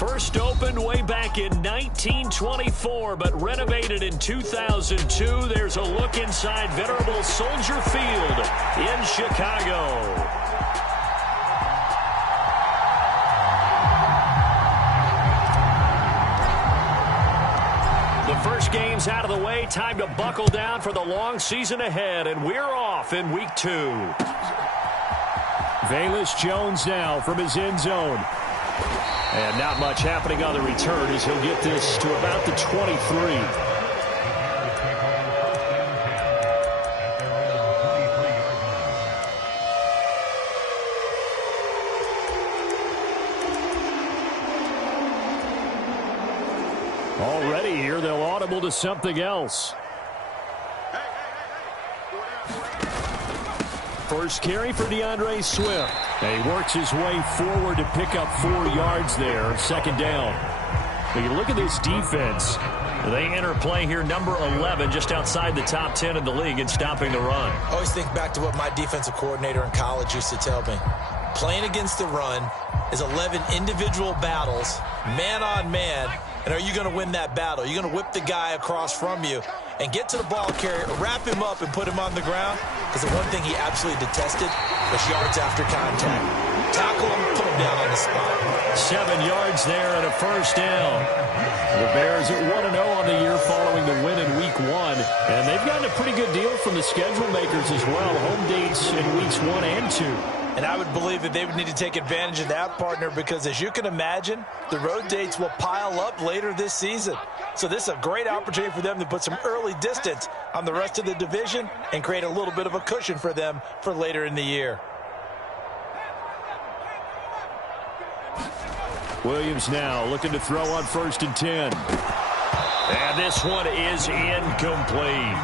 First opened way back in 1924, but renovated in 2002. There's a look inside venerable Soldier Field in Chicago. The first game's out of the way. Time to buckle down for the long season ahead, and we're off in week 2. Velus Jones now from his end zone. And not much happening on the return as he'll get this to about the 23. Already here, they'll audible to something else. First carry for DeAndre Swift. And he works his way forward to pick up 4 yards there. Second down. When you look at this defense, they enter play here number 11, just outside the top 10 in the league in stopping the run. I always think back to what my defensive coordinator in college used to tell me. Playing against the run is 11 individual battles, man on man. And are you going to win that battle? You're going to whip the guy across from you and get to the ball carrier, wrap him up, and put him on the ground. Because the one thing he absolutely detested was yards after contact. Tackle him, put him down on the spot. 7 yards there and a first down. The Bears at 1-0 on the year following the win in Week 1. And they've gotten a pretty good deal from the schedule makers as well. Home dates in Weeks 1 and 2. And I would believe that they would need to take advantage of that, partner, because as you can imagine, the road dates will pile up later this season. So this is a great opportunity for them to put some early distance on the rest of the division and create a little bit of a cushion for them for later in the year. Williams now looking to throw on 1st and 10. And this one is incomplete.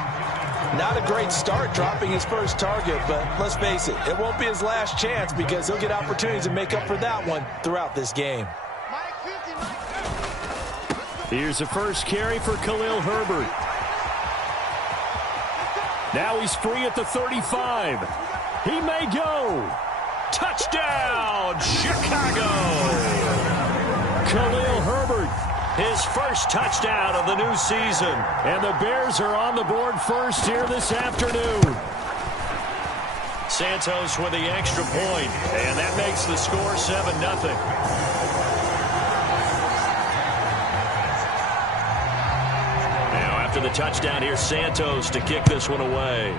Not a great start dropping his first target, but let's face it, it won't be his last chance because he'll get opportunities to make up for that one throughout this game. Here's the first carry for Khalil Herbert. Now he's free at the 35. He may go. Touchdown, Chicago! Khalil Herbert, his first touchdown of the new season. And the Bears are on the board first here this afternoon. Santos with the extra point, and that makes the score 7-0. After the touchdown, here's Santos to kick this one away.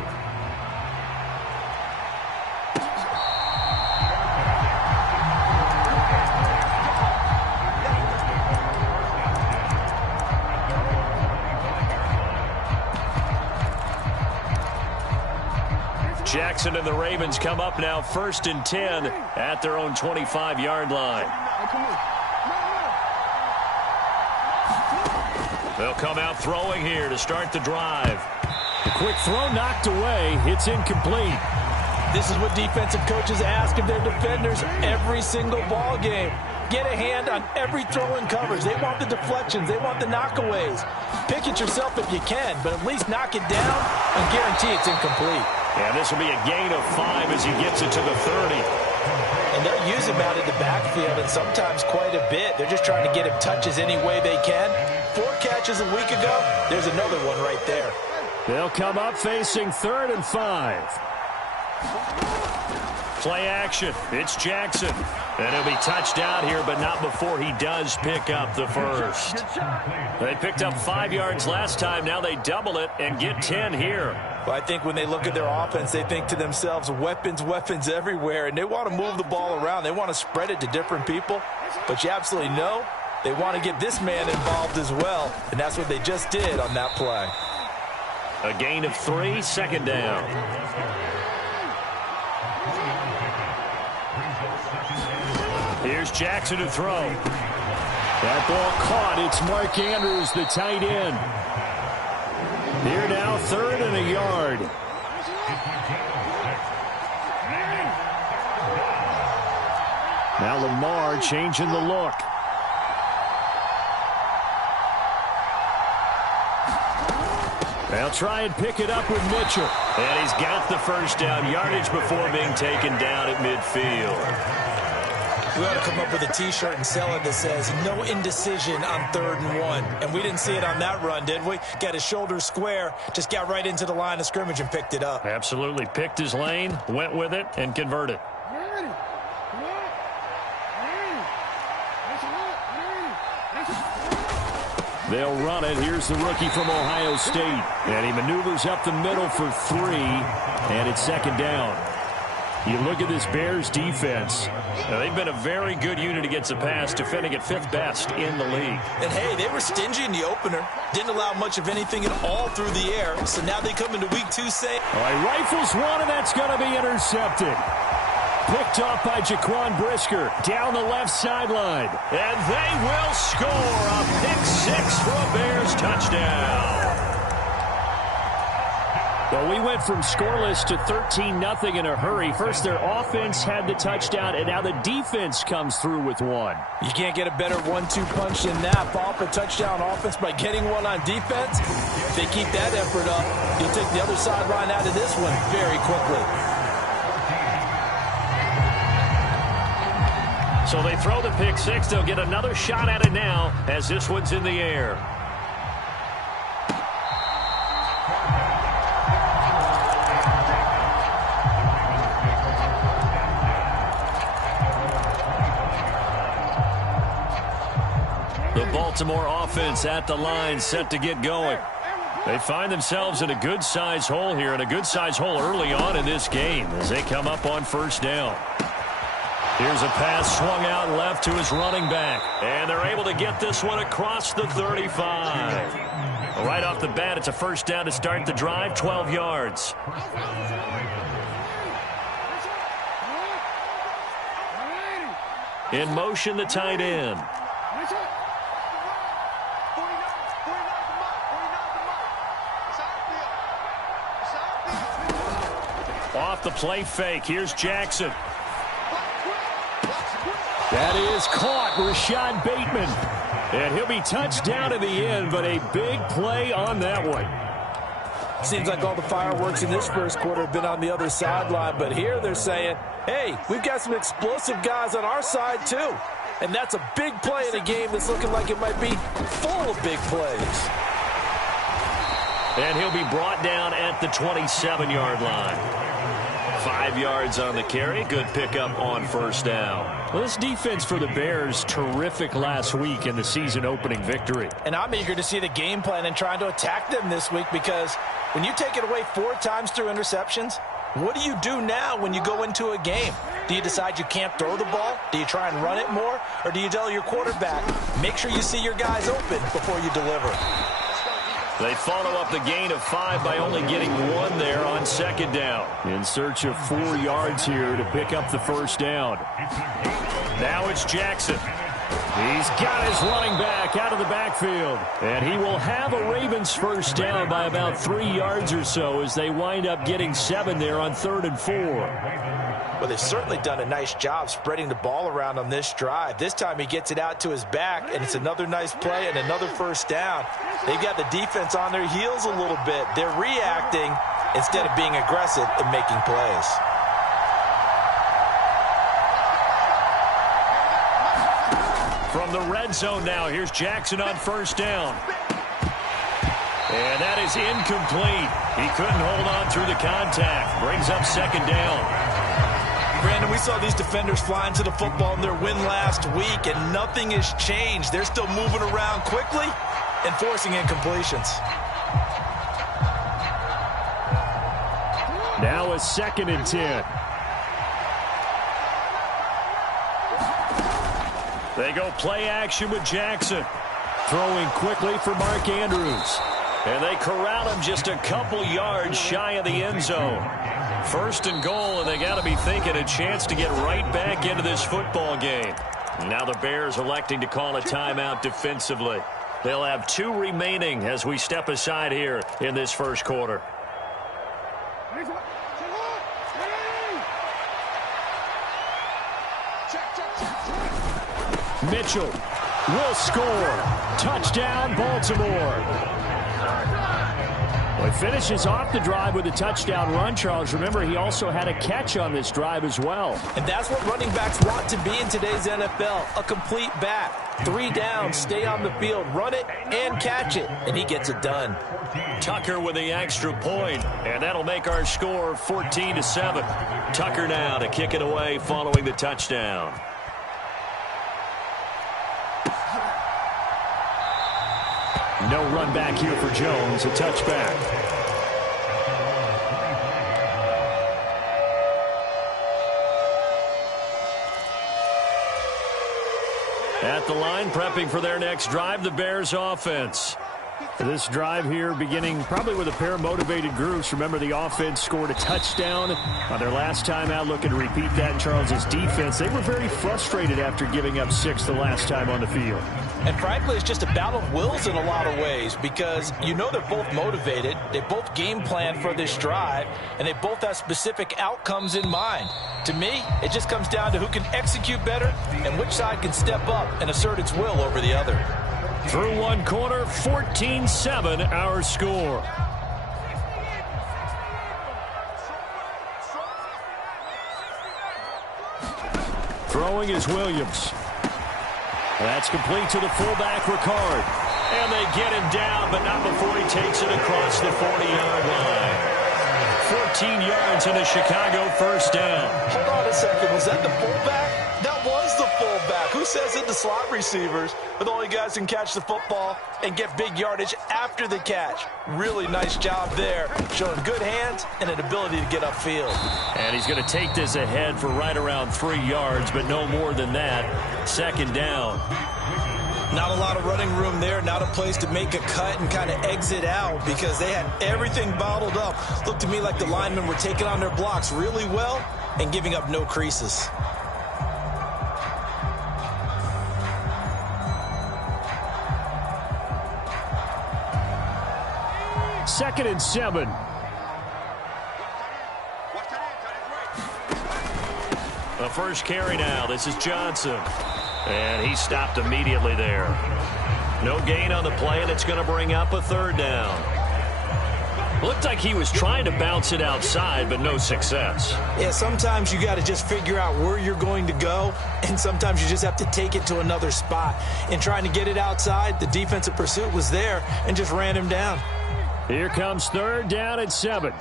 Jackson and the Ravens come up now 1st and 10 at their own 25-yard line. They'll come out throwing here to start the drive. The quick throw knocked away. It's incomplete. This is what defensive coaches ask of their defenders every single ball game. Get a hand on every throw in coverage. They want the deflections. They want the knockaways. Pick it yourself if you can, but at least knock it down and guarantee it's incomplete. And this will be a gain of 5 as he gets it to the 30. And they'll use him out in the backfield, and sometimes quite a bit. They're just trying to get him touches any way they can. 4 catches a week ago. There's another one right there. They'll come up facing 3rd and 5. Play action. It's Jackson. And he'll be touched out here, but not before he does pick up the first. They picked up 5 yards last time. Now they double it and get 10 here. Well, I think when they look at their offense, they think to themselves, weapons, weapons everywhere, and they want to move the ball around. They want to spread it to different people, but you absolutely know they want to get this man involved as well, and that's what they just did on that play. A gain of 3, 2nd down. Here's Jackson to throw. That ball caught. It's Mark Andrews, the tight end. Here now, 3rd and a yard. Now Lamar changing the look. They'll try and pick it up with Mitchell. And he's got the first down, yardage before being taken down at midfield. We ought to come up with a T-shirt and sell it that says, no indecision on 3rd and 1. And we didn't see it on that run, did we? Got his shoulders square, just got right into the line of scrimmage and picked it up. Absolutely. Picked his lane, went with it, and converted. They'll run it. Here's the rookie from Ohio State. And he maneuvers up the middle for 3, and it's 2nd down. You look at this Bears defense. Now, they've been a very good unit against the pass, defending at 5th best in the league. And, hey, they were stingy in the opener. Didn't allow much of anything at all through the air. So now they come into week 2 saying, all right, rifles one, and that's going to be intercepted. Picked off by Jaquan Brisker down the left sideline. And they will score a pick 6 for a Bears touchdown. Well, we went from scoreless to 13-0 in a hurry. First, their offense had the touchdown, and now the defense comes through with one. You can't get a better 1-2 punch than that. Follow up a touchdown offense by getting one on defense. If they keep that effort up, you'll take the other sideline out of this one very quickly. So they throw the pick 6. They'll get another shot at it now as this one's in the air. The Baltimore offense at the line, set to get going. They find themselves in a good-sized hole here, and a good-sized hole early on in this game as they come up on 1st down. Here's a pass swung out left to his running back, and they're able to get this one across the 35. Right off the bat, it's a 1st down to start the drive, 12 yards. In motion, the tight end. Off the play fake, here's Jackson. That is caught, Rashad Bateman. And he'll be touched down in the end, but a big play on that one. Seems like all the fireworks in this first quarter have been on the other sideline, but here they're saying, hey, we've got some explosive guys on our side too. And that's a big play in a game that's looking like it might be full of big plays. And he'll be brought down at the 27-yard line. 5 yards on the carry. Good pickup on 1st down. Well, this defense for the Bears, terrific last week in the season-opening victory. And I'm eager to see the game plan and trying to attack them this week, because when you take it away 4 times through interceptions, what do you do now when you go into a game? Do you decide you can't throw the ball? Do you try and run it more? Or do you tell your quarterback, make sure you see your guys open before you deliver? They follow up the gain of 5 by only getting 1 there on 2nd down. In search of 4 yards here to pick up the 1st down. Now it's Jackson. He's got his running back out of the backfield. And he will have a Ravens first down by about 3 yards or so as they wind up getting 7 there on 3rd and 4. Well, they've certainly done a nice job spreading the ball around on this drive. This time he gets it out to his back, and it's another nice play and another first down. They've got the defense on their heels a little bit. They're reacting instead of being aggressive and making plays. From the red zone now, here's Jackson on first down. And that is incomplete. He couldn't hold on through the contact. Brings up 2nd down. Brandon, we saw these defenders flying to the football in their win last week, and nothing has changed. They're still moving around quickly and forcing incompletions. Now a 2nd and 10. They go play action with Jackson. Throwing quickly for Mark Andrews. And they corral him just a couple yards shy of the end zone. 1st and goal, and they got to be thinking a chance to get right back into this football game. Now the Bears electing to call a timeout defensively. They'll have 2 remaining as we step aside here in this first quarter. Mitchell will score. Touchdown, Baltimore. Well, he finishes off the drive with a touchdown run, Charles. Remember, he also had a catch on this drive as well. And that's what running backs want to be in today's NFL, a complete back. 3 downs, stay on the field, run it, and catch it. And he gets it done. Tucker with the extra point, and that'll make our score 14-7. Tucker now to kick it away following the touchdown. No run back here for Jones, a touchback. At the line, prepping for their next drive, the Bears offense. This drive here beginning probably with a pair of motivated groups. Remember, the offense scored a touchdown on their last time out. Looking to repeat that in Charles's defense. They were very frustrated after giving up 6 the last time on the field. And frankly, it's just a battle of wills in a lot of ways because you know they're both motivated. They both game plan for this drive, and they both have specific outcomes in mind. To me, it just comes down to who can execute better and which side can step up and assert its will over the other. Through one quarter, 14-7 our score. Throwing is Williams. That's complete to the fullback, Ricard. And they get him down, but not before he takes it across the 40-yard line. 14 yards and a Chicago first down. Hold on a second. Was that the fullback? That was the fullback. Who says it? The slot receivers are the only guys who can catch the football and get big yardage after the catch. Really nice job there, showing good hands and an ability to get upfield. And he's going to take this ahead for right around 3 yards, but no more than that. 2nd down. Not a lot of running room there, not a place to make a cut and kind of exit out because they had everything bottled up. Looked to me like the linemen were taking on their blocks really well and giving up no creases. Second and 7. The first carry now. This is Johnson. And he stopped immediately there. No gain on the play, and it's going to bring up a 3rd down. Looked like he was trying to bounce it outside, but no success. Yeah, sometimes you got to just figure out where you're going to go, and sometimes you just have to take it to another spot. In trying to get it outside, the defensive pursuit was there and just ran him down. Here comes 3rd down and 7.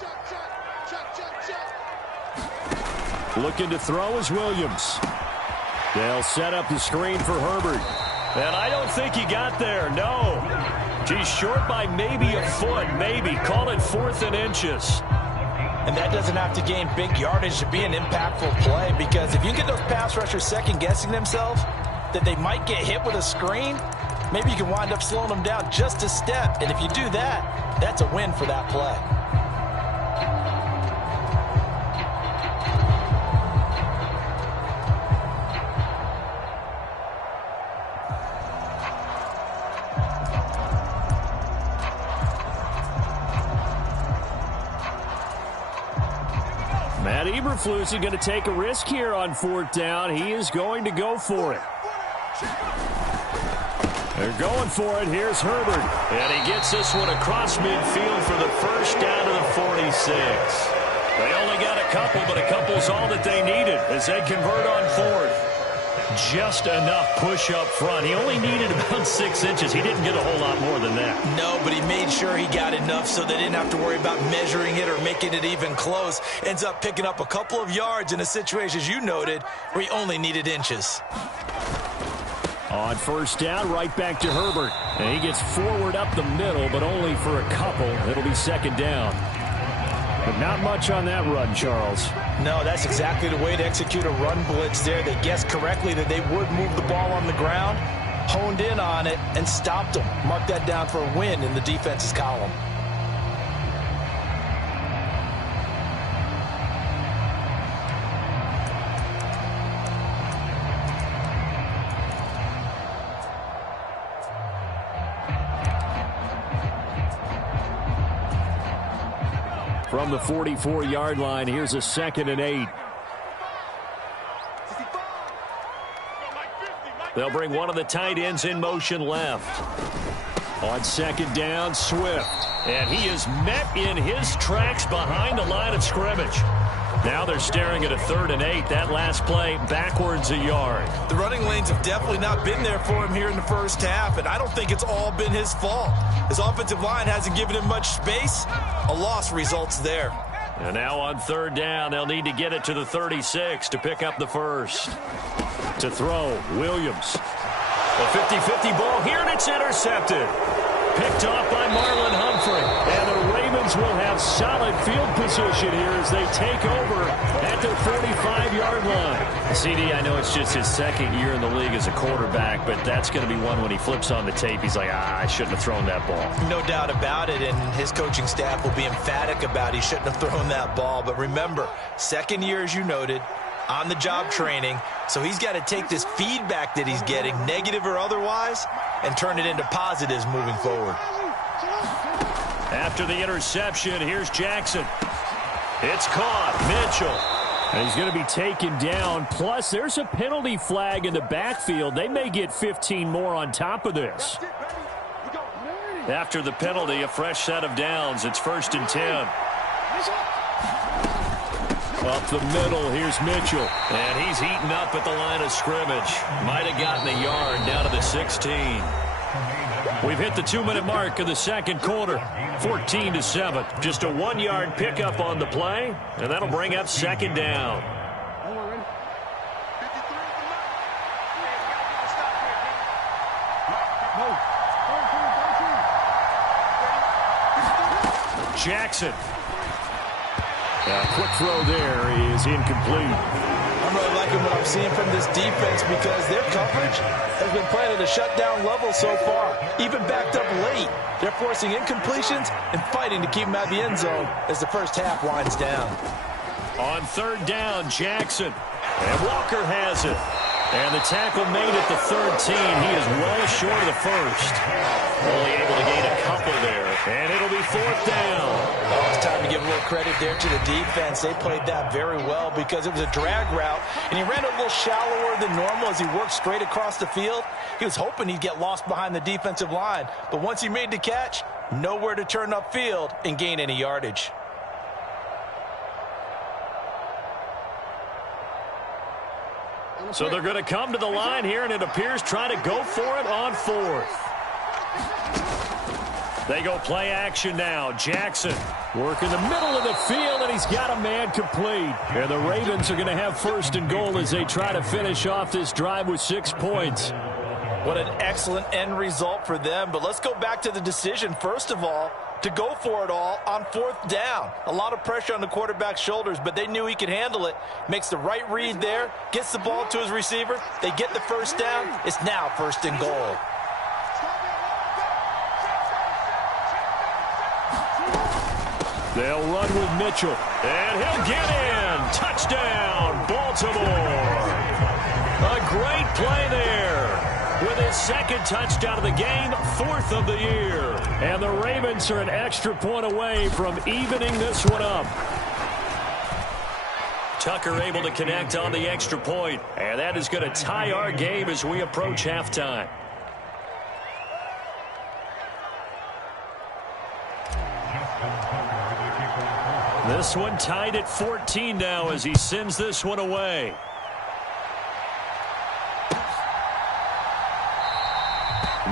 Looking to throw is Williams. They'll set up the screen for Herbert. And I don't think he got there, no. He's short by maybe a foot, maybe. Call it 4th and inches. And that doesn't have to gain big yardage to be an impactful play because if you get those pass rushers second-guessing themselves that they might get hit with a screen, maybe you can wind up slowing them down just a step. And if you do that, that's a win for that play. Eberflus is going to take a risk here on 4th down. He is going to go for it. They're going for it. Here's Herbert. And he gets this one across midfield for the first down to the 46. They only got a couple, but a couple's all that they needed as they convert on 4th. Just enough push up front. He only needed about 6 inches. He didn't get a whole lot more than that. No, but he made sure he got enough so they didn't have to worry about measuring it or making it even close. Ends up picking up a couple of yards in a situation, as you noted, where he only needed inches. On 1st down, right back to Herbert. And he gets forward up the middle, but only for a couple. It'll be 2nd down. But not much on that run, Charles. No, that's exactly the way to execute a run blitz there. They guessed correctly that they would move the ball on the ground, honed in on it, and stopped them. Mark that down for a win in the defense's column. From the 44-yard line, here's a 2nd and 8. They'll bring one of the tight ends in motion left. On 2nd down, Swift. And he is met in his tracks behind the line of scrimmage. Now they're staring at a 3rd and 8. That last play backwards a yard. The running lanes have definitely not been there for him here in the first half, and I don't think it's all been his fault. His offensive line hasn't given him much space. A loss results there. And now on 3rd down, they'll need to get it to the 36 to pick up the first. To throw, Williams. A 50-50 ball here, and it's intercepted. Picked off by Marlon Humphrey. And the Ravens will have solid field position here as they take over at their 45-yard line. CD, I know it's just his 2nd year in the league as a quarterback, but that's going to be one when he flips on the tape. He's like, I shouldn't have thrown that ball. No doubt about it, and his coaching staff will be emphatic about he shouldn't have thrown that ball. But remember, 2nd year, as you noted, on-the-job training, so he's got to take this feedback that he's getting, negative or otherwise, and turn it into positives moving forward. After the interception, here's Jackson. It's caught. Mitchell. And he's going to be taken down. Plus, there's a penalty flag in the backfield. They may get 15 more on top of this. After the penalty, a fresh set of downs. It's 1st and 10. Up the middle, here's Mitchell. And he's eaten up at the line of scrimmage. Might have gotten a yard down to the 16. We've hit the 2-minute mark of the 2nd quarter. 14-7. Just a 1-yard pickup on the play, and that'll bring up 2nd down. Jackson. A quick throw there is incomplete. I'm really liking what I'm seeing from this defense because their coverage has been playing at a shutdown level so far. Even backed up late, they're forcing incompletions and fighting to keep them out of the end zone as the first half winds down. On 3rd down, Jackson. And Walker has it. And the tackle made at the 13. He is well short of the first. Only able to gain a couple there. And it'll be 4th down. Oh, it's time to give a little credit there to the defense. They played that very well because it was a drag route, and he ran a little shallower than normal as he worked straight across the field. He was hoping he'd get lost behind the defensive line, but once he made the catch, nowhere to turn upfield and gain any yardage. So they're going to come to the line here, and it appears trying to go for it on 4th. They go play action now. Jackson work in the middle of the field, and he's got a man complete. And the Ravens are going to have 1st and goal as they try to finish off this drive with 6 points. What an excellent end result for them. But let's go back to the decision, first of all, to go for it all on 4th down. A lot of pressure on the quarterback's shoulders, but they knew he could handle it. Makes the right read there, gets the ball to his receiver. They get the first down. It's now 1st and goal. They'll run with Mitchell, and he'll get in. Touchdown, Baltimore. A great play there with his 2nd touchdown of the game, 4th of the year. And the Ravens are an extra point away from evening this one up. Tucker able to connect on the extra point. And that is going to tie our game as we approach halftime. This one tied at 14 now as he sends this one away.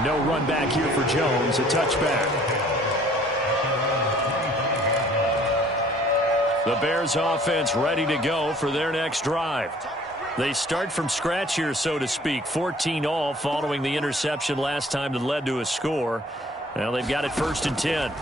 No run back here for Jones. A touchback. The Bears offense ready to go for their next drive. They start from scratch here, so to speak. 14 all following the interception last time that led to a score. Now they've got it 1st and 10.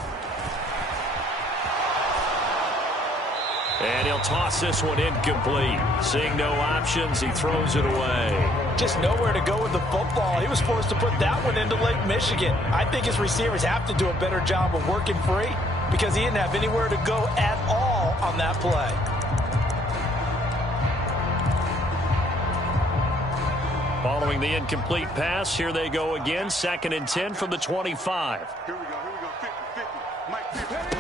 And he'll toss this one incomplete. Seeing no options, he throws it away. Just nowhere to go with the football. He was forced to put that one into Lake Michigan. I think his receivers have to do a better job of working free because he didn't have anywhere to go at all on that play. Following the incomplete pass, here they go again. 2nd and 10 from the 25. Here we go. 50-50. Mike 50.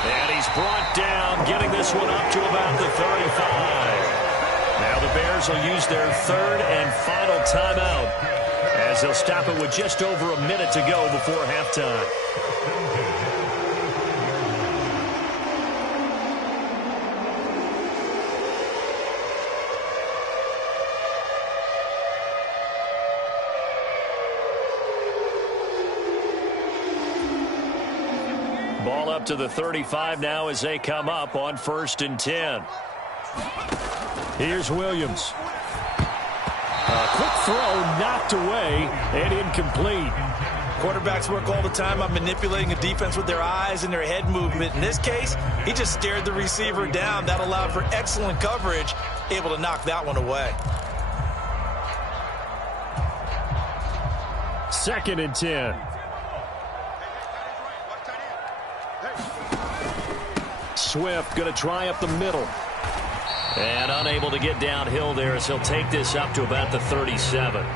And he's brought down, getting this one up to about the 35. Now the Bears will use their 3rd and final timeout as they'll stop it with just over a minute to go before halftime. Ball up to the 35 now as they come up on 1st and 10. Here's Williams. A quick throw knocked away and incomplete. Quarterbacks work all the time on manipulating a defense with their eyes and their head movement. In this case, he just stared the receiver down. That allowed for excellent coverage, able to knock that one away. 2nd and 10. Swift going to try up the middle. And unable to get downhill there as he'll take this up to about the 37.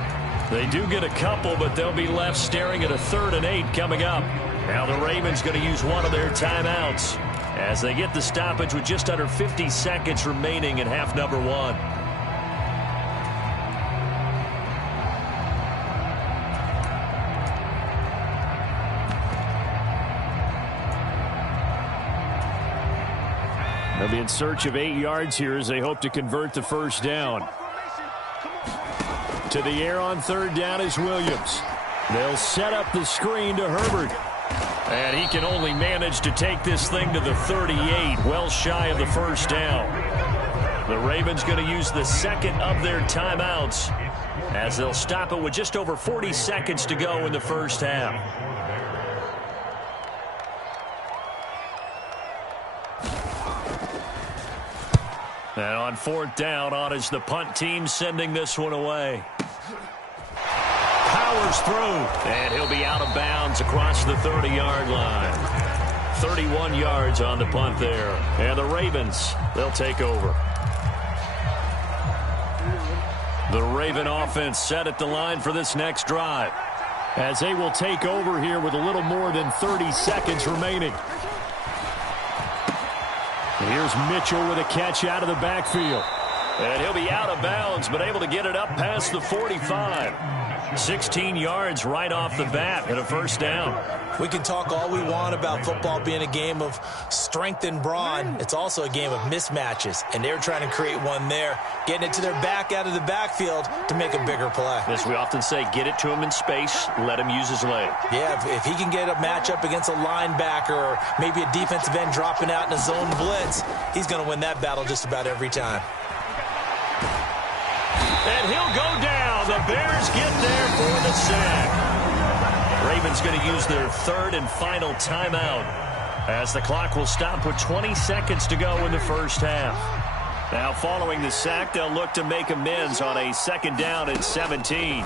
They do get a couple, but they'll be left staring at a 3rd and 8 coming up. Now the Ravens going to use one of their timeouts as they get the stoppage with just under 50 seconds remaining in half number 1. They'll be in search of 8 yards here as they hope to convert the 1st down. To the air on 3rd down is Williams. They'll set up the screen to Herbert. And he can only manage to take this thing to the 38, well shy of the 1st down. The Ravens going to use the 2nd of their timeouts as they'll stop it with just over 40 seconds to go in the 1st half. And on 4th down, on is the punt team sending this one away. Powers through, and he'll be out of bounds across the 30-yard line. 31 yards on the punt there. And the Ravens, they'll take over. The Raven offense set at the line for this next drive as they will take over here with a little more than 30 seconds remaining. Here's Mitchell with a catch out of the backfield. And he'll be out of bounds, but able to get it up past the 45. 16 yards right off the bat and a 1st down. We can talk all we want about football being a game of strength and brawn. It's also a game of mismatches, and they're trying to create one there, getting it to their back out of the backfield to make a bigger play. As we often say, get it to him in space, let him use his leg. Yeah, if he can get a matchup against a linebacker or maybe a defensive end dropping out in a zone blitz, he's going to win that battle just about every time. And he'll go down. The Bears get there for the sack. Ravens going to use their 3rd and final timeout as the clock will stop with 20 seconds to go in the 1st half. Now following the sack, they'll look to make amends on a 2nd down and 17.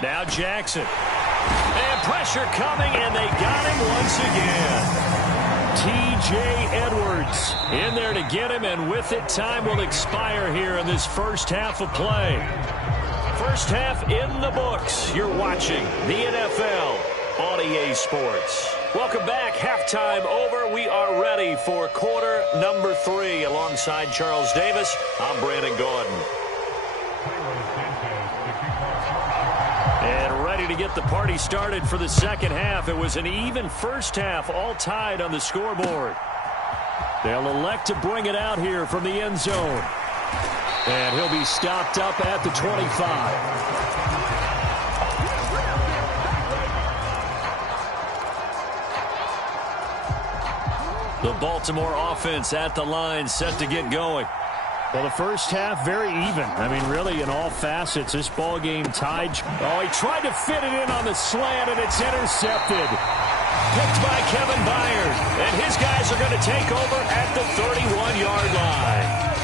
Now Jackson. And pressure coming, and they got him once again. T.J. Edwards in there to get him, and with it, time will expire here in this 1st half of play. 1st half in the books. You're watching the NFL on EA Sports. Welcome back. Halftime over. We are ready for quarter number 3. Alongside Charles Davis, I'm Brandon Gordon. And ready to get the party started for the second half. It was an even first half, all tied on the scoreboard. They'll elect to bring it out here from the end zone. And he'll be stopped up at the 25. The Baltimore offense at the line, set to get going. Well, the first half, very even. I mean, really, in all facets, this ball game tied. Oh, he tried to fit it in on the slant, and it's intercepted. Picked by Kevin Byard. And his guys are going to take over at the 31-yard line.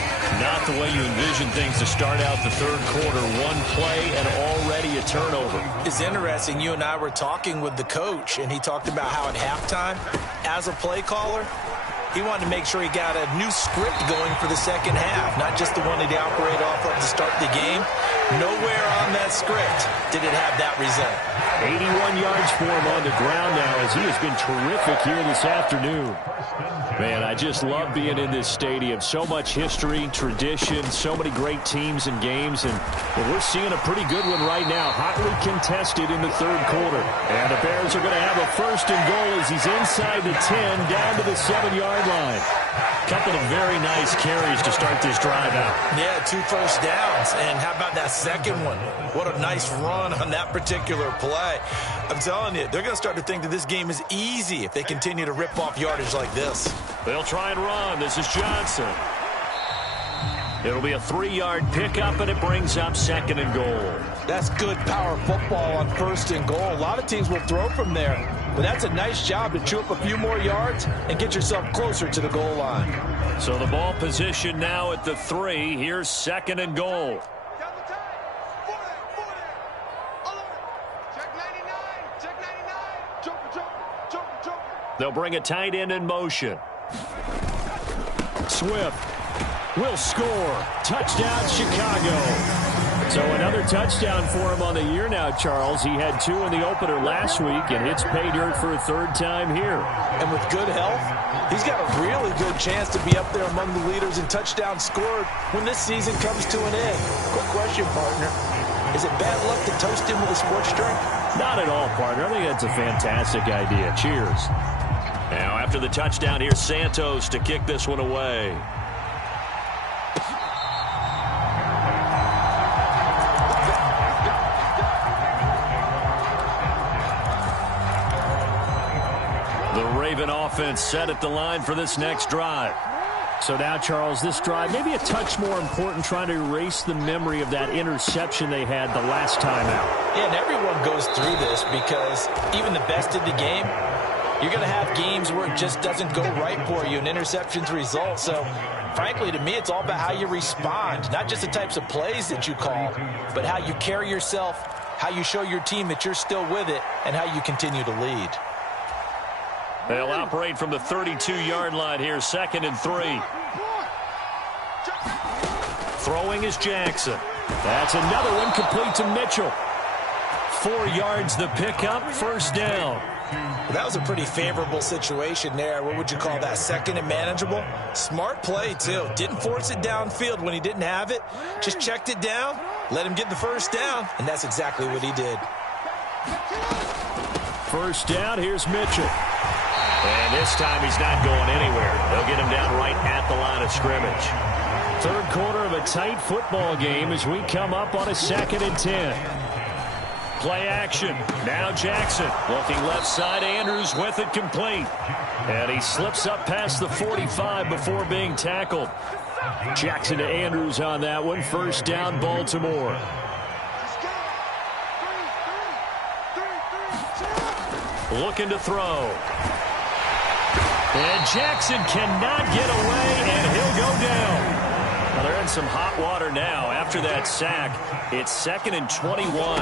Not the way you envision things to start out the third quarter. One play and already a turnover. It's interesting. You and I were talking with the coach, and he talked about how at halftime, as a play caller, he wanted to make sure he got a new script going for the second half, not just the one that he operated off of to start the game. Nowhere on that script did it have that result. 81 yards for him on the ground now as he has been terrific here this afternoon. Man, I just love being in this stadium. So much history, tradition, so many great teams and games, and we're seeing a pretty good one right now. Hotly contested in the third quarter. And the Bears are going to have a first and goal as he's inside the 10, down to the 7-yard line. Couple of very nice carries to start this drive out. Yeah, 2 first downs. And how about that second one? What a nice run on that particular play. I'm telling you, they're going to start to think that this game is easy if they continue to rip off yardage like this. They'll try and run. This is Johnson. It'll be a 3-yard pickup, and it brings up second and goal. That's good power football on first and goal. A lot of teams will throw from there, but that's a nice job to chew up a few more yards and get yourself closer to the goal line. So the ball position now at the 3. Here's second and goal. They'll bring a tight end in motion. Swift will score. Touchdown, Chicago. So another touchdown for him on the year now, Charles. He had 2 in the opener last week, and hits pay dirt for a 3rd time here. And with good health, he's got a really good chance to be up there among the leaders in touchdowns scored when this season comes to an end. Quick question, partner. Is it bad luck to toast him with a sports drink? Not at all, partner. I think that's a fantastic idea. Cheers. Now, after the touchdown, here's Santos to kick this one away. The Raven offense set at the line for this next drive. So now, Charles, this drive maybe a touch more important, trying to erase the memory of that interception they had the last time out. Yeah, and everyone goes through this because even the best in the game, you're going to have games where it just doesn't go right for you and interceptions result. So, frankly, to me, it's all about how you respond, not just the types of plays that you call, but how you carry yourself, how you show your team that you're still with it, and how you continue to lead. They'll operate from the 32-yard line here, 2nd and 3. Throwing is Jackson. That's another one complete to Mitchell. 4 yards the pickup, 1st down. That was a pretty favorable situation there. What would you call that? 2nd and manageable? Smart play, too. Didn't force it downfield when he didn't have it. Just checked it down, let him get the 1st down, and that's exactly what he did. 1st down, here's Mitchell. And this time he's not going anywhere. They'll get him down right at the line of scrimmage. 3rd quarter of a tight football game as we come up on a 2nd and 10. Play action. Now Jackson looking left side. Andrews with it complete. And he slips up past the 45 before being tackled. Jackson to Andrews on that one. 1st down, Baltimore. Looking to throw. And Jackson cannot get away, and he'll go down. Well, they're in some hot water now. After that sack, it's 2nd and 21.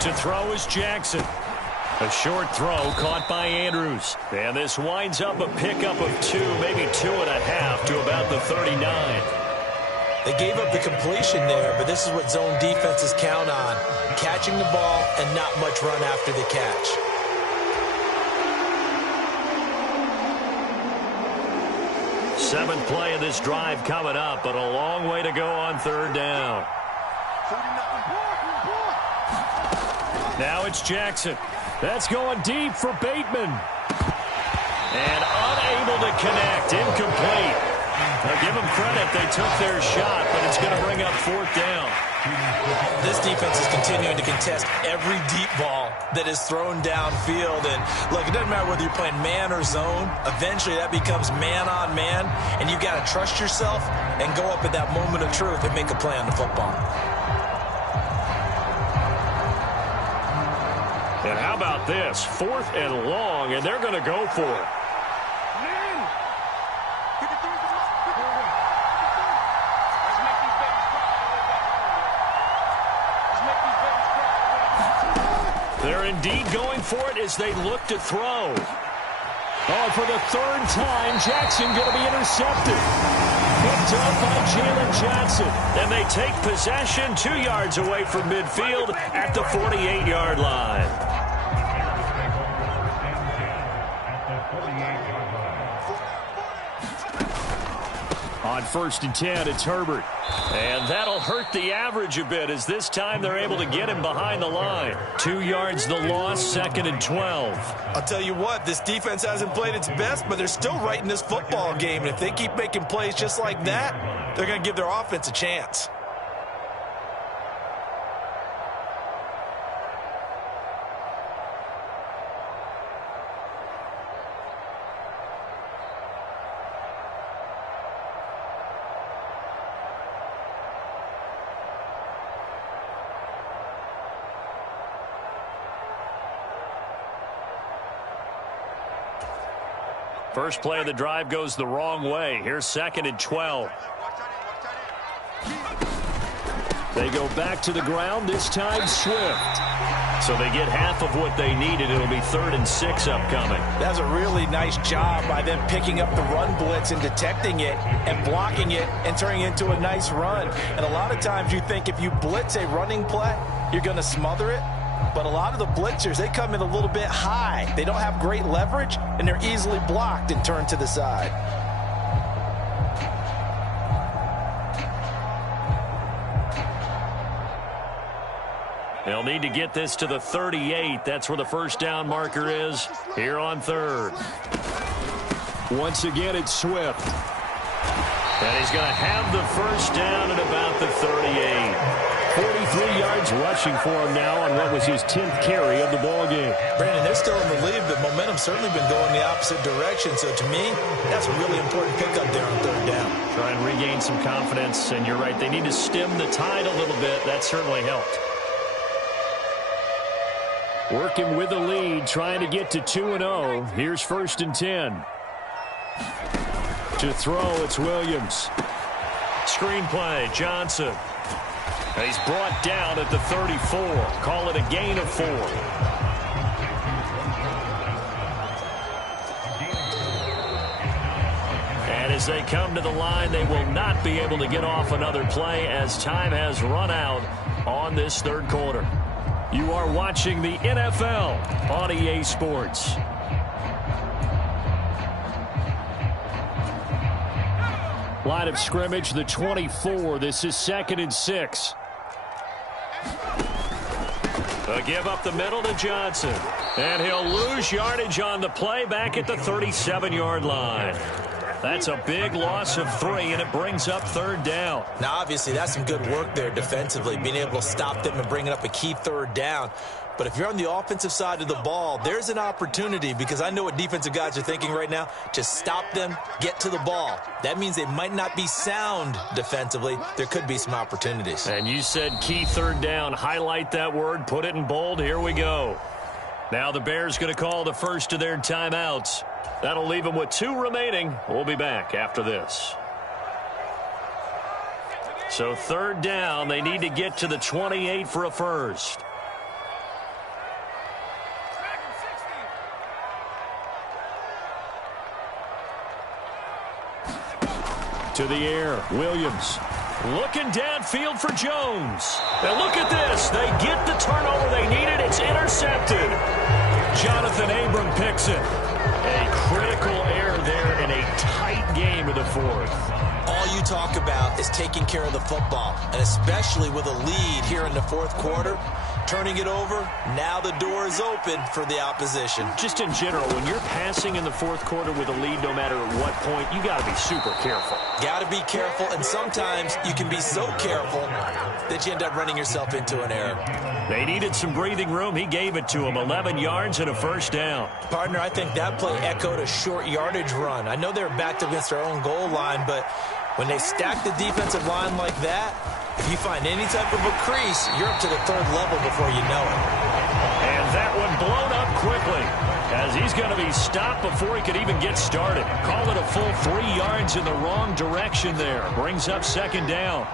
To throw is Jackson. A short throw caught by Andrews. And this winds up a pickup of 2, maybe 2.5 to about the 39. They gave up the completion there, but this is what zone defenses count on. Catching the ball and not much run after the catch. Seventh play of this drive coming up, but a long way to go on third down. Now it's Jackson. That's going deep for Bateman. And unable to connect. Incomplete. Now give them credit. They took their shot, but it's going to bring up fourth down. This defense is continuing to contest every deep ball that is thrown downfield. And, look, it doesn't matter whether you're playing man or zone. Eventually that becomes man-on-man, and you've got to trust yourself and go up at that moment of truth and make a play on the football. And how about this? Fourth and long, and they're going to go for it. They're indeed going for it as they look to throw. Oh, for the third time, Jackson going to be intercepted. Picked up by Jalen Johnson. And they take possession 2 yards away from midfield at the 48-yard line. On 1st and 10, it's Herbert. And that'll hurt the average a bit as this time they're able to get him behind the line. 2 yards the loss, 2nd and 12. I'll tell you what, this defense hasn't played its best, but they're still right in this football game. And if they keep making plays just like that, they're going to give their offense a chance. First play of the drive goes the wrong way. Here's 2nd and 12. They go back to the ground, this time Swift. So they get half of what they needed. It'll be 3rd and 6 upcoming. That's a really nice job by them picking up the run blitz and detecting it and blocking it and turning it into a nice run. And a lot of times you think if you blitz a running play, you're going to smother it. But a lot of the blitzers, they come in a little bit high. They don't have great leverage, and they're easily blocked and turned to the side. They'll need to get this to the 38. That's where the first down marker is here on 3rd. Once again, it's Swift. And he's going to have the first down at about the 38. 43 yards rushing for him now on what was his 10th carry of the ball game. Brandon, they're still in the lead, but momentum's certainly been going the opposite direction. So to me, that's a really important pickup there on 3rd down. Try and regain some confidence, and you're right. They need to stem the tide a little bit. That certainly helped. Working with the lead, trying to get to 2-0. Here's 1st and 10. To throw, it's Williams. Screenplay, Johnson. He's brought down at the 34. Call it a gain of 4. And as they come to the line, they will not be able to get off another play as time has run out on this 3rd quarter. You are watching the NFL on EA Sports. Line of scrimmage, the 24. This is 2nd and 6. A give up the middle to Johnson. And he'll lose yardage on the play back at the 37-yard line. That's a big loss of 3, and it brings up 3rd down. Now, obviously, that's some good work there defensively, being able to stop them and bringing up a key 3rd down. But if you're on the offensive side of the ball, there's an opportunity, because I know what defensive guys are thinking right now. Just stop them, get to the ball. That means they might not be sound defensively. There could be some opportunities. And you said key 3rd down. Highlight that word, put it in bold. Here we go. Now the Bears going to call the first of their timeouts. That'll leave them with 2 remaining. We'll be back after this. So 3rd down, they need to get to the 28 for a first. To the air, Williams. Looking downfield for Jones. And look at this. They get the turnover they needed. It's intercepted. Jonathan Abram picks it. A critical error there and a tight game in the fourth. All you talk about is taking care of the football, and especially with a lead here in the fourth quarter, turning it over, now the door is open for the opposition. Just in general, when you're passing in the fourth quarter with a lead, no matter at what point, you got to be super careful. Got to be careful, and sometimes you can be so careful that you end up running yourself into an error. They needed some breathing room. He gave it to them. 11 yards and a first down. Partner, I think that play echoed a short yardage run. I know they were backed against their own goal line, but when they stack the defensive line like that, if you find any type of a crease, you're up to the third level before you know it. And that one blown up quickly, as he's going to be stopped before he could even get started. Call it a full 3 yards in the wrong direction there. Brings up second down.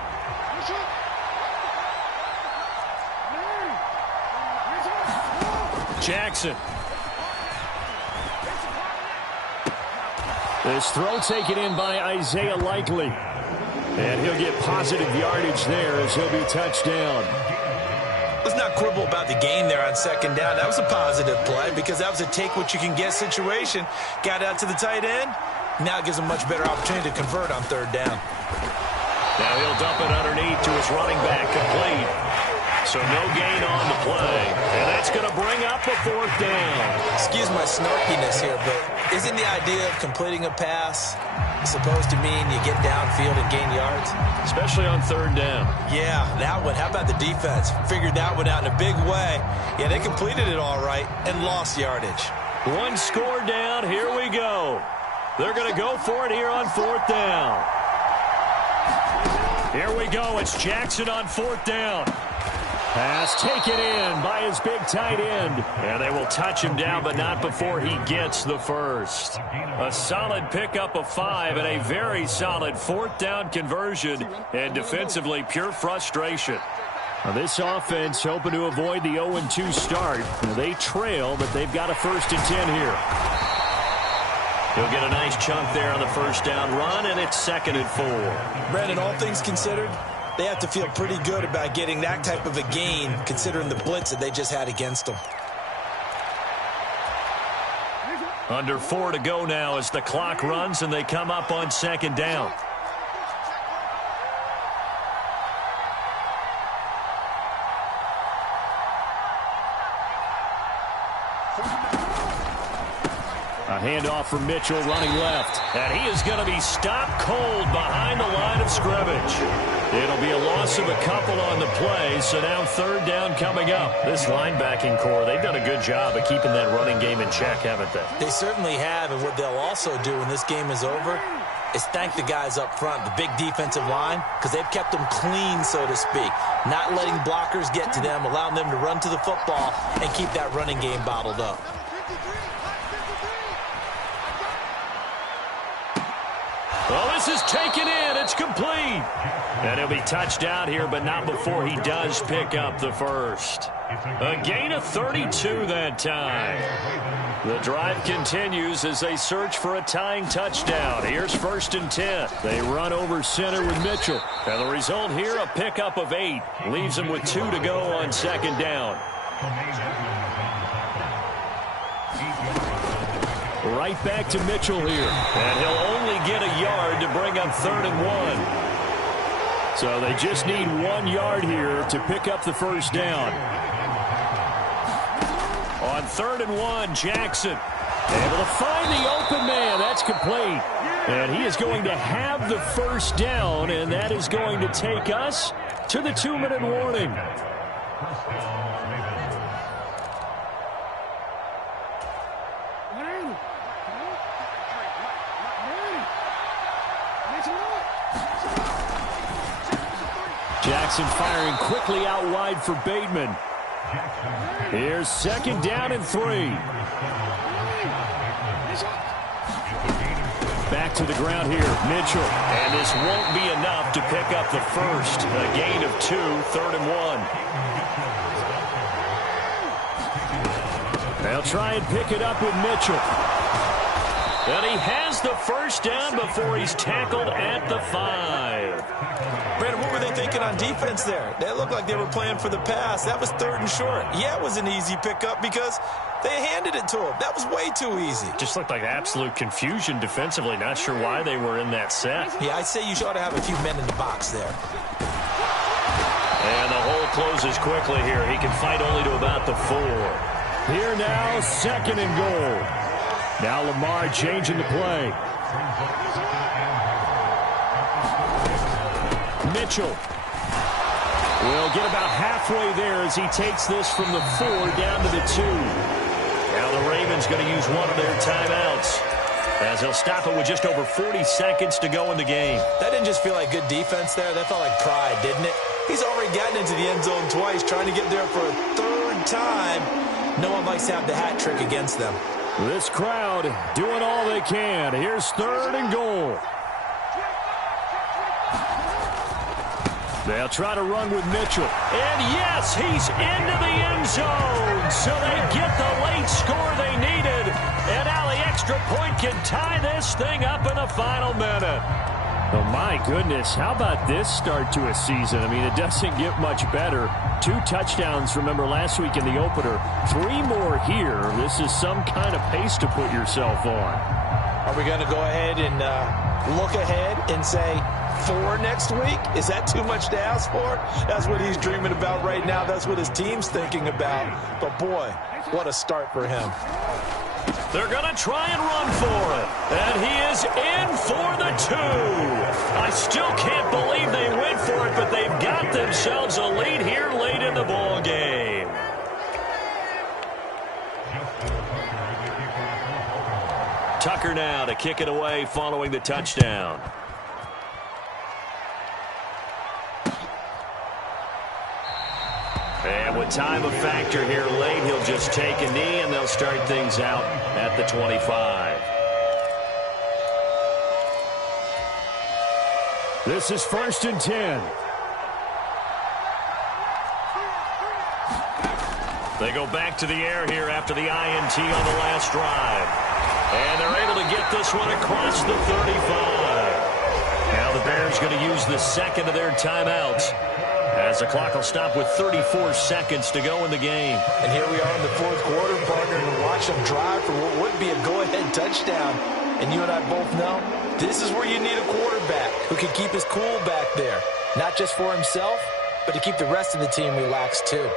Jackson. This throw taken in by Isaiah Likely. And he'll get positive yardage there as he'll be touched down. Let's not quibble about the gain there on second down. That was a positive play because that was a take-what-you-can-get situation. Got out to the tight end. Now it gives him a much better opportunity to convert on third down. Now he'll dump it underneath to his running back, complete. So no gain on the play. And that's going to bring up a fourth down. Excuse my snarkiness here, but isn't the idea of completing a pass supposed to mean you get downfield and gain yards? Especially on third down. Yeah, that one. How about the defense? Figured that one out in a big way. Yeah, they completed it all right and lost yardage. One score down. Here we go. They're going to go for it here on fourth down. Here we go. It's Jackson on fourth down. Pass taken in by his big tight end. And they will touch him down, but not before he gets the first. A solid pickup of 5 and a very solid fourth down conversion. And defensively, pure frustration. Now this offense hoping to avoid the 0-2 start. Now they trail, but they've got a 1st and 10 here. He'll get a nice chunk there on the first down run, and it's 2nd and 4. Brandon, all things considered, they have to feel pretty good about getting that type of a gain, considering the blitz that they just had against them. Under 4 to go now as the clock runs, and they come up on 2nd down. A handoff from Mitchell running left. And he is going to be stopped cold behind the line of scrimmage. It'll be a loss of a couple on the play, so now 3rd down coming up. This linebacking core, they've done a good job of keeping that running game in check, haven't they? They certainly have, and what they'll also do when this game is over is thank the guys up front, the big defensive line, because they've kept them clean, so to speak. Not letting blockers get to them, allowing them to run to the football and keep that running game bottled up. Well, this is taken in. It's complete. And he'll be touched out here, but not before he does pick up the first. A gain of 32 that time. The drive continues as they search for a tying touchdown. Here's 1st and 10. They run over center with Mitchell. And the result here, a pickup of 8. Leaves them with 2 to go on 2nd down. Right back to Mitchell here. And he'll only get a yard to bring up 3rd and 1. So they just need 1 yard here to pick up the first down. On 3rd and 1, Jackson able to find the open man. That's complete. And he is going to have the first down, and that is going to take us to the 2-minute warning. Jackson firing quickly out wide for Bateman. Here's 2nd down and 3. Back to the ground here, Mitchell. And this won't be enough to pick up the first. A gain of 2, 3rd and 1. They'll try and pick it up with Mitchell. And he has the first down before he's tackled at the 5. Brandon, what were they thinking thinking on defense there? They looked like they were playing for the pass. That was 3rd and short. Yeah, it was an easy pickup because they handed it to him. That was way too easy. Just looked like absolute confusion defensively. Not sure why they were in that set. Yeah, I'd say you ought to have a few men in the box there. And the hole closes quickly here. He can fight only to about the 4. Here now, 2nd and goal. Now Lamar changing the play. Mitchell will get about halfway there as he takes this from the 4 down to the 2. Now the Ravens going to use one of their timeouts as they'll stop it with just over 40 seconds to go in the game. That didn't just feel like good defense there. That felt like pride, didn't it? He's already gotten into the end zone twice, trying to get there for a 3rd time. No one likes to have the hat trick against them. This crowd doing all they can. Here's 3rd and goal. They'll try to run with Mitchell. And yes, he's into the end zone. So they get the late score they needed. And now the extra point can tie this thing up in the final minute. Oh, my goodness. How about this start to a season? I mean, it doesn't get much better. 2 touchdowns, remember, last week in the opener. 3 more here. This is some kind of pace to put yourself on. Are we going to go ahead and look ahead and say 4 next week? Is that too much to ask for? That's what he's dreaming about right now. That's what his team's thinking about. But, boy, what a start for him. They're going to try and run for it. And he is in for the 2. I still can't believe they went for it, but they've got themselves a lead here late in the ball game. Tucker now to kick it away following the touchdown. And with time a factor here late, he'll just take a knee, and they'll start things out at the 25. This is 1st and 10. They go back to the air here after the INT on the last drive. And they're able to get this one across the 35. Now the Bears going to use the 2nd of their timeouts, as the clock will stop with 34 seconds to go in the game. And here we are in the 4th quarter, partner, and watch them drive for what would be a go-ahead touchdown. And you and I both know this is where you need a quarterback who can keep his cool back there. Not just for himself, but to keep the rest of the team relaxed too.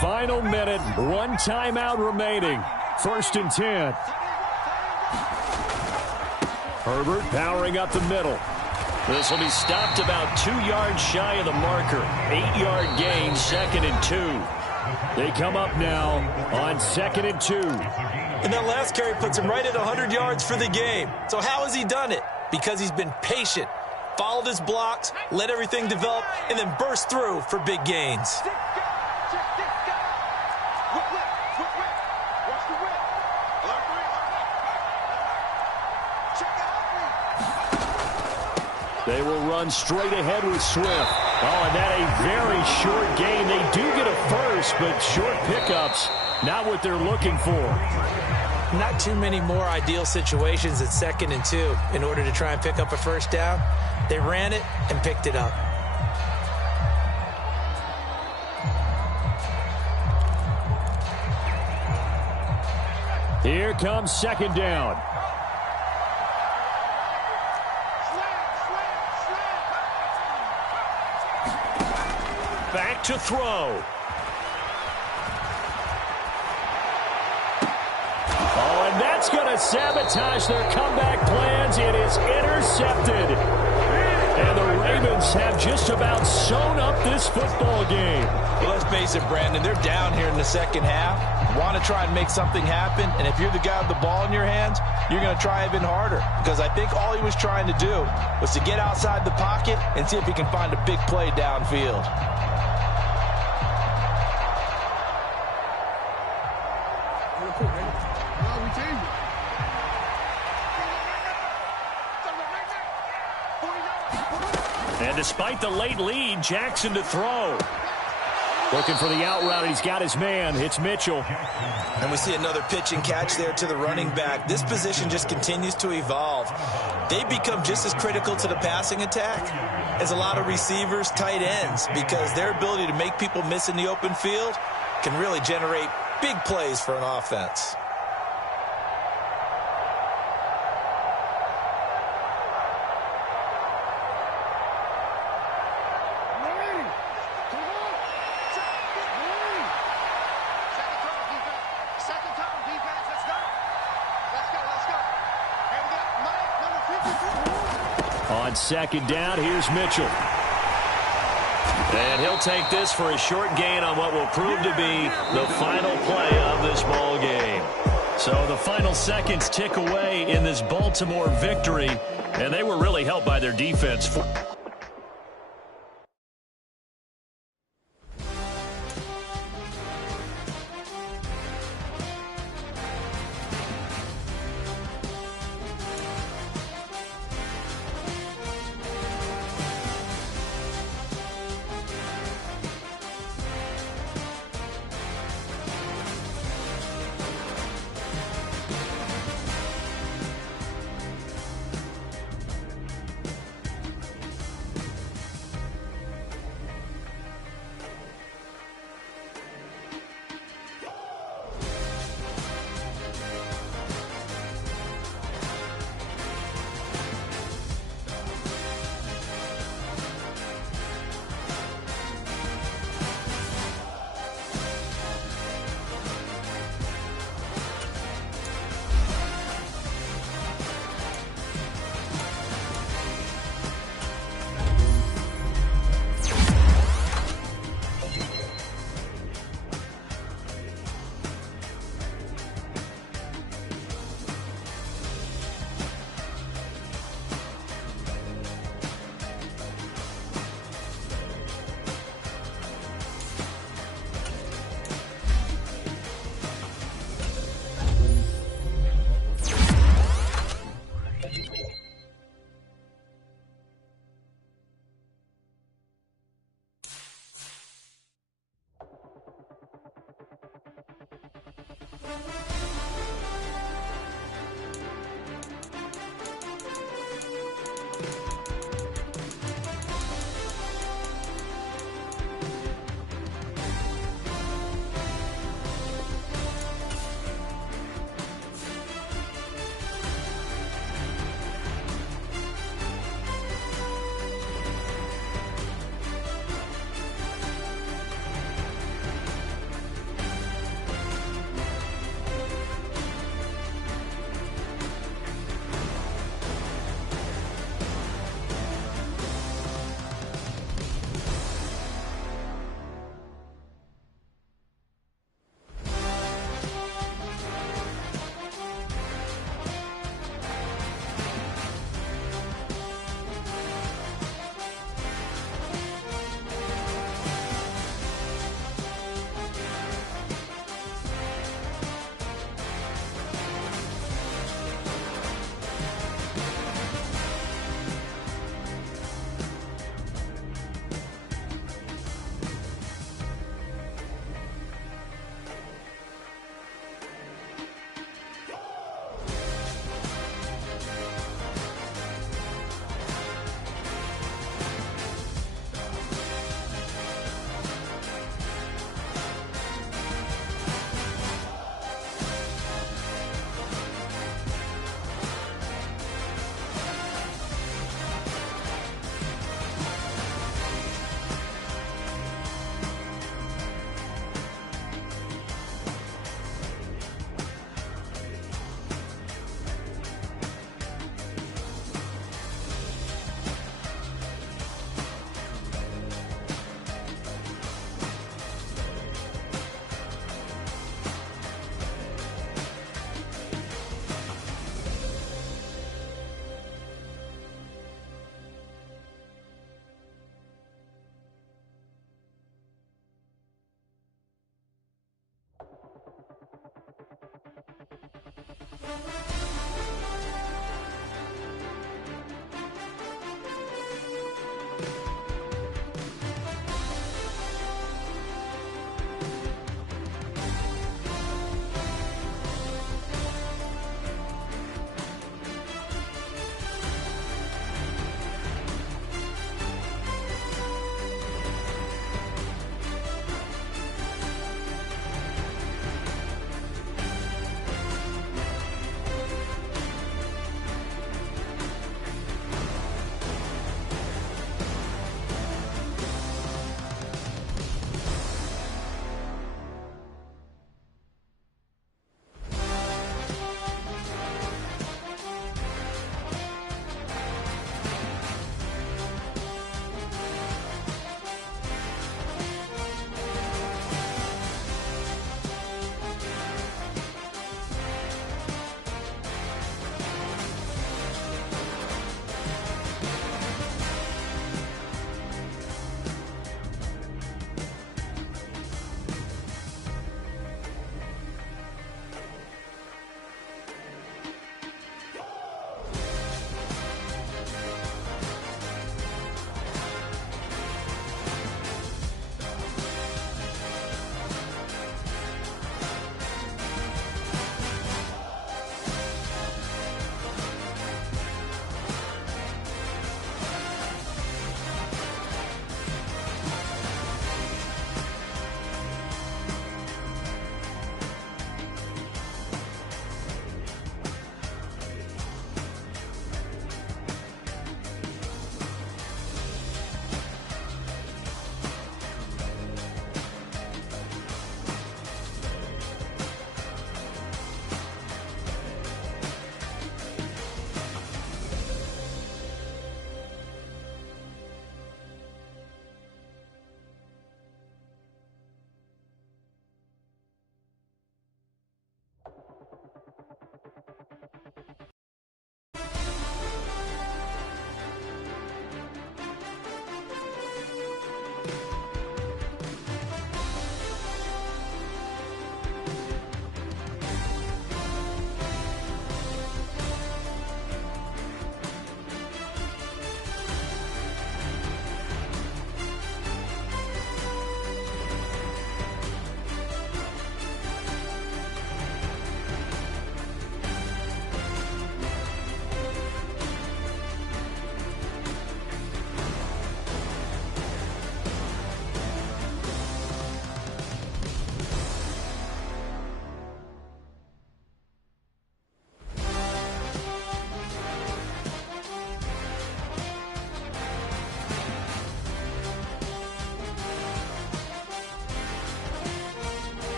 Final minute, 1 timeout remaining. 1st and 10. Herbert powering up the middle. This will be stopped about 2 yards shy of the marker. 8-yard gain, 2nd and 2. They come up now on 2nd and 2. And that last carry puts him right at 100 yards for the game. So how has he done it? Because he's been patient, followed his blocks, let everything develop, and then burst through for big gains. They will run straight ahead with Swift. Oh, and that a very short gain. They do get a first, but short pickups, not what they're looking for. Not too many more ideal situations at 2nd and 2 in order to try and pick up a first down. They ran it and picked it up. Here comes 2nd down. Back to throw. Oh, and that's going to sabotage their comeback plans. It is intercepted. And the Ravens have just about sewn up this football game. Well, let's face it, Brandon, they're down here in the 2nd half. Want to try and make something happen, and if you're the guy with the ball in your hands, you're going to try even harder, because I think all he was trying to do was to get outside the pocket and see if he can find a big play downfield. And despite the late lead, Jackson to throw. Looking for the out route, and he's got his man. It's Mitchell. And we see another pitch and catch there to the running back. This position just continues to evolve. They become just as critical to the passing attack as a lot of receivers, tight ends, because their ability to make people miss in the open field can really generate big plays for an offense. On second down, here's Mitchell. And he'll take this for a short gain on what will prove to be the final play of this ball game. So the final seconds tick away in this Baltimore victory, and they were really helped by their defense.